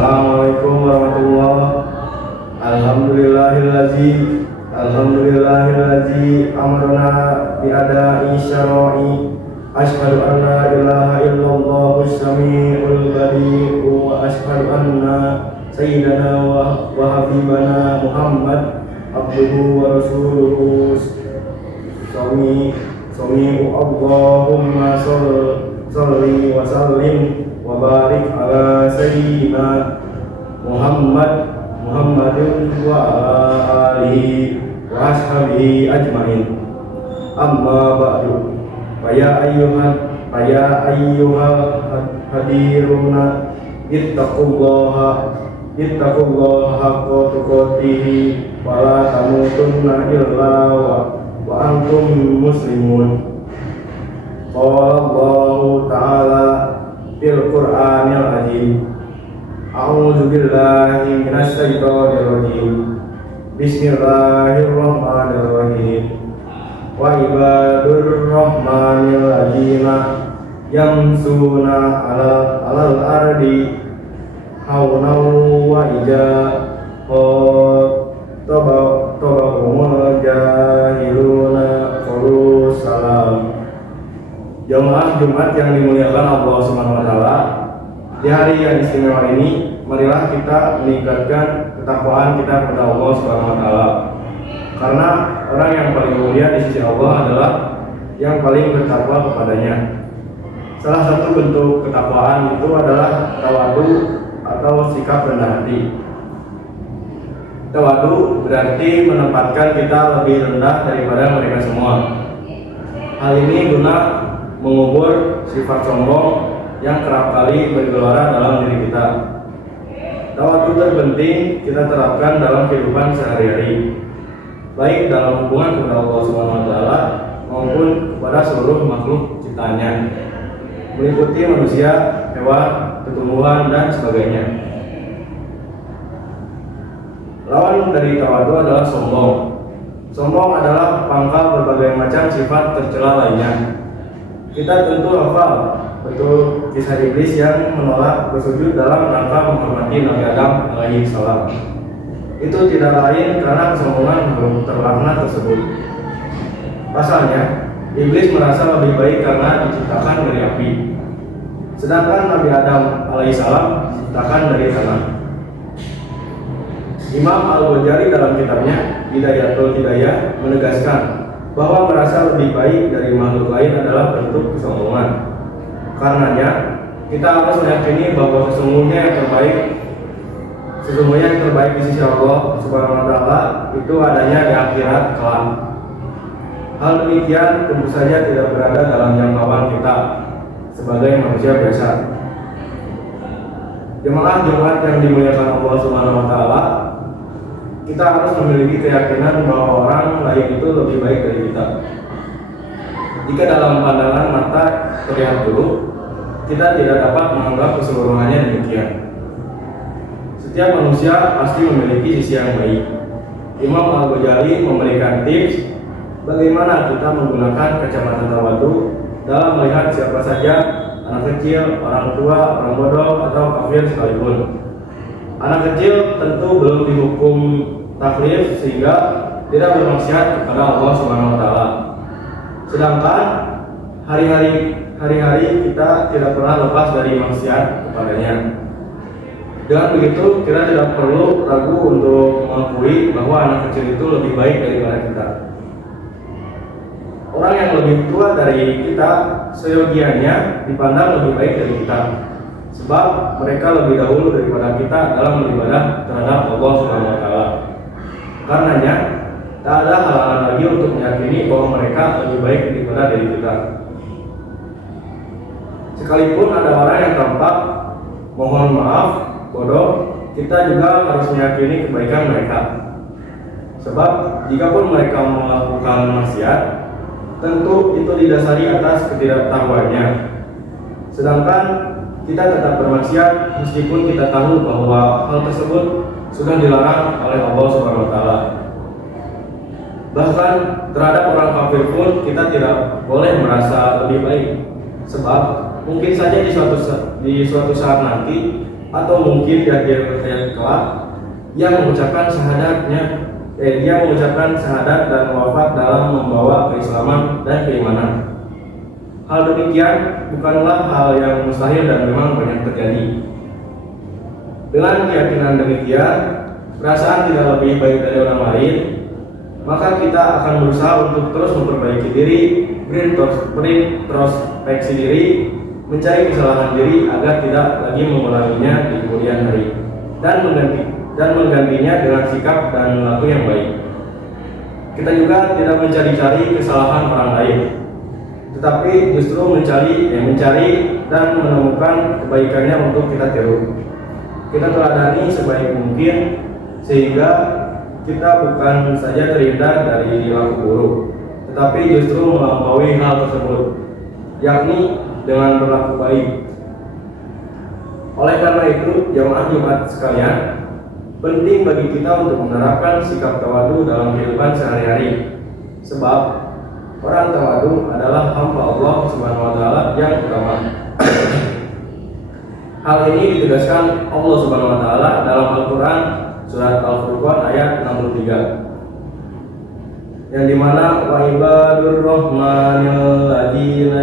Assalamualaikum warahmatullahi. Alhamdulillahilladzi amarna biada'i syara'i. Asyhadu an la ilaha illallah as-sami'ul badi'u wa asyhadu anna sayyidana wa habibana Muhammad abduhu wa rasuluhu. Sami'u Allahumma sholli wa sallim wa barik ala sayyidina Muhammadin wa ala alihi wa ashabihi ajmain. Amma ba'du. Faya ayyuhal hadiruna ittaqullaha haqqa tuqatih wa la tamutunna illa wa antum muslimun. Qala Allahu ta'ala fil Qur'anil azim. A'udzu billahi minasy syaithanir rajim. Bismillahirrahmanirrahim. Wa ibadur rahmanil ladzina yamsuna 'alal ardi hauna wa ija tabahumul jahiluna qalu salam. Jamaah Jumat yang dimuliakan Allah Subhanahu wa taala, di hari yang istimewa ini marilah kita meningkatkan ketakwaan kita kepada Allah Subhanahu wa taala. Karena orang yang paling mulia di sisi Allah adalah yang paling bertakwa kepadanya. Salah satu bentuk ketakwaan itu adalah tawadu atau sikap rendah hati. Tawadu berarti menempatkan kita lebih rendah daripada mereka semua. Hal ini guna mengubur sifat sombong yang kerap kali bergelora dalam diri kita. Tawadu terpenting kita terapkan dalam kehidupan sehari-hari, baik dalam hubungan kepada Allah Subhanahu wa taala maupun kepada seluruh makhluk ciptaannya, meliputi manusia, hewan, tumbuhan dan sebagainya. Lawan dari tawadu adalah sombong. Sombong adalah pangkal berbagai macam sifat tercela lainnya. Kita tentu hafal betul kisah iblis yang menolak bersujud dalam rangka menghormati Nabi Adam alaihi salam. Itu tidak lain karena kesombongan makhluk terlaknat tersebut. Pasalnya, iblis merasa lebih baik karena diciptakan dari api, sedangkan Nabi Adam alaihissalam diciptakan dari tanah. Imam Al-Ghazali dalam kitabnya Hidayatul Hidayah menegaskan bahwa merasa lebih baik dari makhluk lain adalah bentuk kesombongan. Karenanya, kita harus meyakini bahwa sesungguhnya yang terbaik di sisi Allah Subhanahu wa taala itu adanya di akhirat kelak. Hal demikian tentu saja tidak berada dalam jangkauan kita sebagai manusia biasa. Jemaah Jumat yang dimuliakan Allah Subhanahu wa taala, kita harus memiliki keyakinan bahwa orang lain itu lebih baik dari kita. Jika dalam pandangan mata terlihat buruk, kita tidak dapat menganggap keseluruhannya demikian. Setiap manusia pasti memiliki sisi yang baik. Imam Al-Ghazali memberikan tips bagaimana kita menggunakan kacamata tawadu dalam melihat siapa saja, anak kecil, orang tua, orang bodoh, atau kafir sekalipun. Anak kecil tentu belum dihukum taklif sehingga tidak bermaksiat kepada Allah Subhanahu wa taala. Sedangkan hari-hari kita tidak pernah lepas dari maksiat kepadanya. Dengan begitu, kita tidak perlu ragu untuk mengakui bahwa anak kecil itu lebih baik daripada kita. Orang yang lebih tua dari kita seyogianya dipandang lebih baik dari kita, sebab mereka lebih dahulu daripada kita dalam beribadah terhadap Allah Subhanahu wa taala. Karenanya, tak ada halangan lagi untuk meyakini bahwa mereka lebih baik daripada dari kita. Sekalipun ada orang yang tampak mohon maaf bodoh, kita juga harus meyakini kebaikan mereka. Sebab jikapun mereka melakukan maksiat, tentu itu didasari atas ketidaktahuannya. Sedangkan kita tetap bermaksiat meskipun kita tahu bahwa hal tersebut sudah dilarang oleh Allah Subhanahu wa taala. Bahkan terhadap orang kafir pun kita tidak boleh merasa lebih baik, sebab mungkin saja di suatu saat nanti atau mungkin di akhir hayat kelak dia mengucapkan syahadat dan wafat dalam membawa keislaman dan keimanan. Hal demikian bukanlah hal yang mustahil dan memang banyak terjadi. Dengan keyakinan demikian, perasaan tidak lebih baik dari orang lain, maka kita akan berusaha untuk terus memperbaiki diri, berintrospeksi diri, mencari kesalahan diri agar tidak lagi mengulanginya di kemudian hari, dan menggantinya dengan sikap dan laku yang baik. Kita juga tidak mencari-cari kesalahan orang lain, tetapi justru mencari dan menemukan kebaikannya untuk kita tiru. Kita teladani sebaik mungkin sehingga kita bukan saja terhindar dari laku buruk, tetapi justru melampaui hal tersebut, yakni dengan berlaku baik. Oleh karena itu, jamaah Jumat sekalian, penting bagi kita untuk menerapkan sikap tawadu dalam kehidupan sehari-hari, sebab orang tawadu adalah hamba Allah Subhanahu wa taala yang utama. Hal ini ditegaskan Allah Subhanahu wa taala dalam Al-Qur'an surat Al-Furqan ayat 63. Yang dimana wa ibadur rahmanil ladzina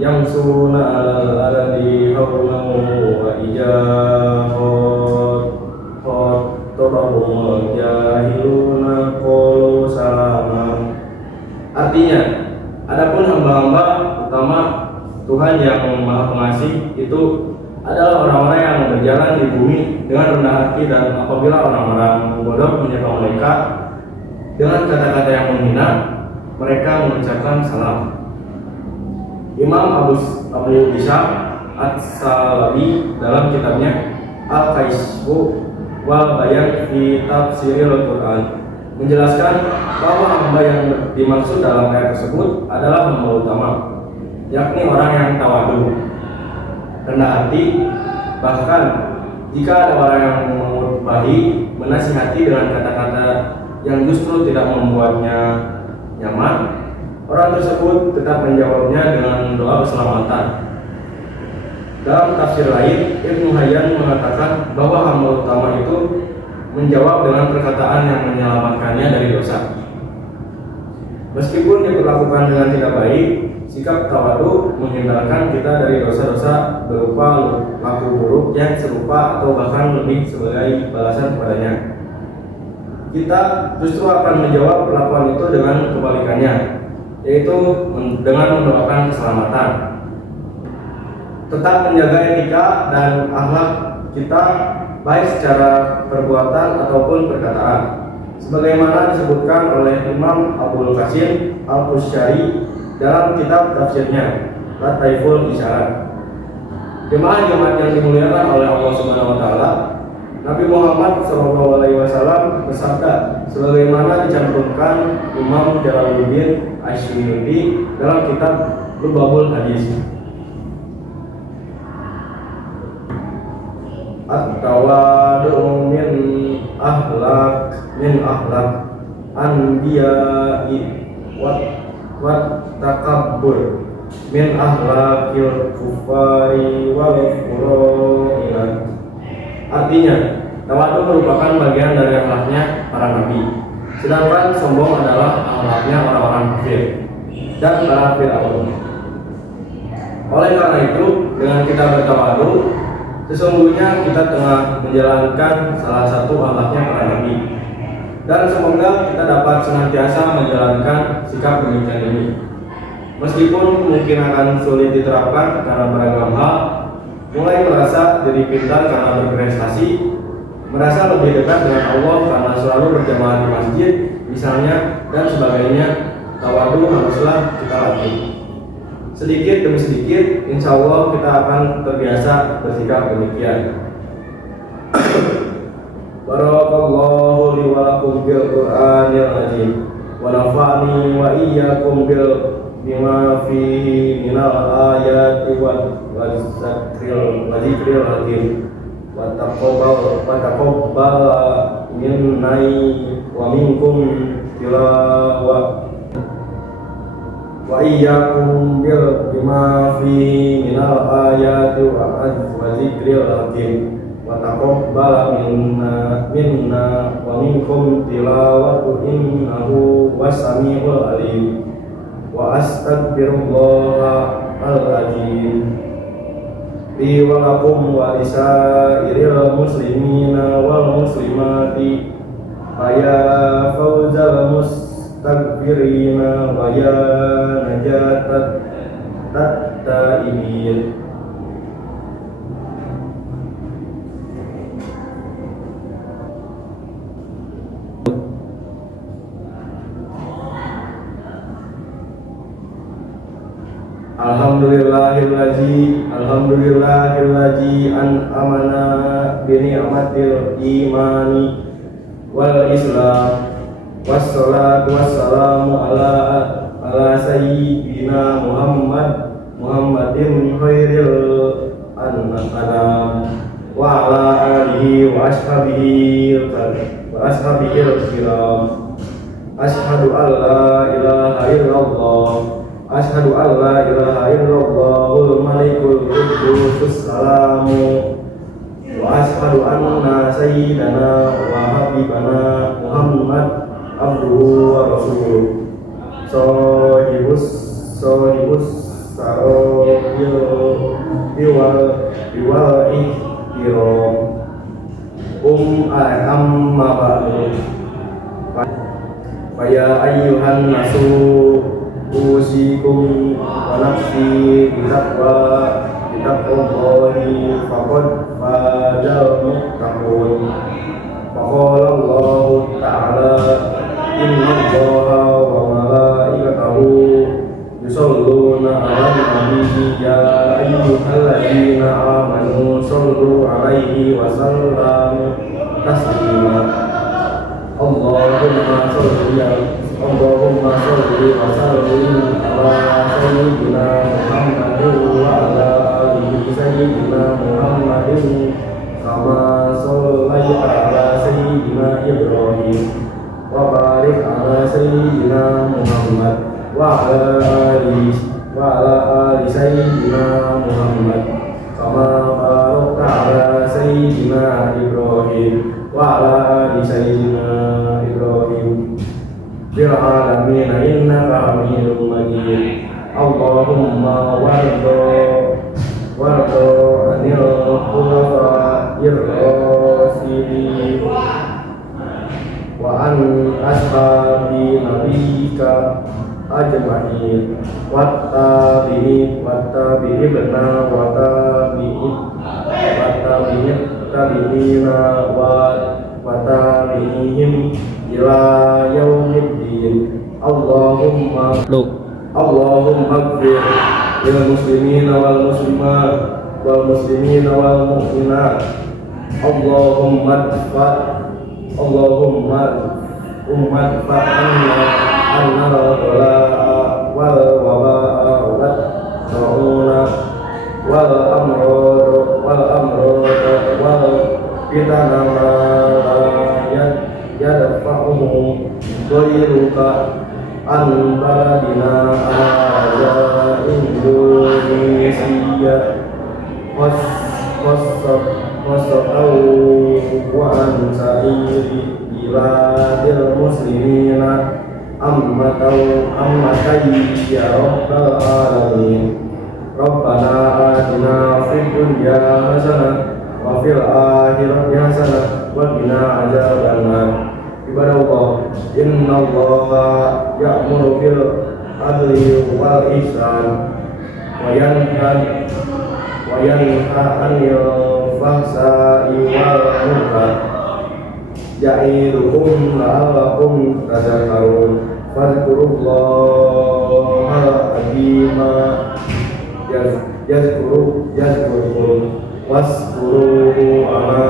yamshuna 'alal ardi hawlan wa ijahum jahiluna qalu salama. Artinya, adapun hamba-hamba utama Tuhan yang Maha Pengasih itu adalah orang-orang yang berjalan di bumi dengan rendah hati, dan apabila orang-orang bodoh menyapa mereka dengan kata-kata yang menghina, mereka mengucapkan salam. Imam Abu Ishaq As-Salabi dalam kitabnya Al-Kaisfu wal Bayan fi Tafsiril Quran menjelaskan bahwa hamba yang dimaksud dalam ayat tersebut adalah hamba utama, yakni orang yang tawadu, rendah hati. Bahkan jika ada orang yang mengutbahi, menasihati dengan kata-kata yang justru tidak membuatnya nyaman, orang tersebut tetap menjawabnya dengan doa keselamatan. Dalam tafsir lain, Ibnu Hayyan mengatakan bahwa hamba utama itu menjawab dengan perkataan yang menyelamatkannya dari dosa. Meskipun diperlakukan dengan tidak baik, sikap tawadu menghindarkan kita dari dosa-dosa berupa laku buruk yang serupa atau bahkan lebih sebagai balasan kepadanya. Kita justru akan menjawab perlakuan itu dengan kebalikannya, yaitu dengan mendoakan keselamatan. Tetap menjaga etika dan akhlak kita, baik secara perbuatan ataupun perkataan, sebagaimana disebutkan oleh Imam Abul Qasim Al-Qusyari dalam kitab tafsirnya Lataiful Isyarat. Jemaah Jumat yang dimuliakan oleh Allah Subhanahu wa taala, Nabi Muhammad SAW bersabda sebagaimana dicantumkan Imam Jalaluddin Asy'ari dalam kitab Lubabul Hadis. At-tawadu min akhlaq anbiya'i wa takabbur min akhlaqil kufari wal furu'inat. Artinya, tawadu merupakan bagian dari akhlaknya para nabi, sedangkan sombong adalah akhlaknya orang-orang kafir dan para Firaun. Oleh karena itu, dengan kita bertawadu, sesungguhnya kita tengah menjalankan salah satu akhlaknya para nabi, dan semoga kita dapat senantiasa menjalankan sikap demikian ini. Meskipun mungkin akan sulit diterapkan karena beragam hal, mulai merasa diri pintar karena berprestasi, merasa lebih dekat dengan Allah karena selalu berjamaah di masjid misalnya, dan sebagainya. Tawadu haruslah kita latih. Sedikit demi sedikit, insya Allah kita akan terbiasa bersikap demikian. Barakallahu li wa lakum bil Qur'anil azim, wa nafa'ani wa iyyakum bima fihi minal ayati wa zikril hakim, wa taqabbal minni wa minkum tilawah wa iyyakum bima fihi minal ayati wa zikril hakim. taqabbala minna wa minkum tilawatu innahu was-sami'ul alim. Wa astaghfirullah al-azim li wa lakum wa lisairil muslimina wal muslimati ya fawzal mustaghfirina wa ya najatat taibin. Alhamdulillahillazi an'amana bi ni'matil imani wal islam. Wassalatu wassalamu ala sayyidina Muhammadin khairil anam wa ala alihi wa ashabihi kiram. Ashhadu an la ilaha illallah Ashhadu an la ilaha illallahul malikul quddus salamu wa ashhadu anna sayyidana wa habibana Muhammad abduhu wa rasuluh sahibus biwal ihtiram amma ba'du. Faya ayyuhan nasu usikum wa nafsi bitaqwallahi faqad fazal muttaqun. Faqala Allahu ta'ala innallaha wa malaikatahu yusholluna 'alan nabiyyi ya ayyuhalladzina amanu shollu 'alaihi wa sallimu taslima. Allahumma sholli wa sallim ala sayyidina Muhammadin wa ala ali sayyidina Muhammadin kama shallaita ala sayyidina Ibrahim wa barik ala sayyidina Muhammad wa ala ali sayyidina Muhammad kama barakta ala sayyidina Ibrahim wa ala ali sayyidina Ibrahim fil alamin innaka hamidum majid. Allahumma wardo anil khulafa'ir rasyidin wa an ashabi nabiyyika ajma'in wattabi'in wattabi'ihim ila yaumiddin. Allahumma ighfir lil muslimina wal muslimina wal mu'minat. Allahumma anna wal waba'a wal ta'una wal amrod wal fitana ma yadfa'uhu ghayruka an baladina ala Indonesia wasatau wa an sa'iri biladil muslimina ammatai ya rabbal alamin. Rabbana atina fid dunya hasanah wa fil akhirati hasanah wa qina adzabannar. Ibadallah, innallaha ya'muru bil adli wal ihsan wa yanha 'anil fahsya'i wal munkar ya'idukum la'allakum tadhakkarun. Fadhkurullaha azima yazkurukum waskuruhu ala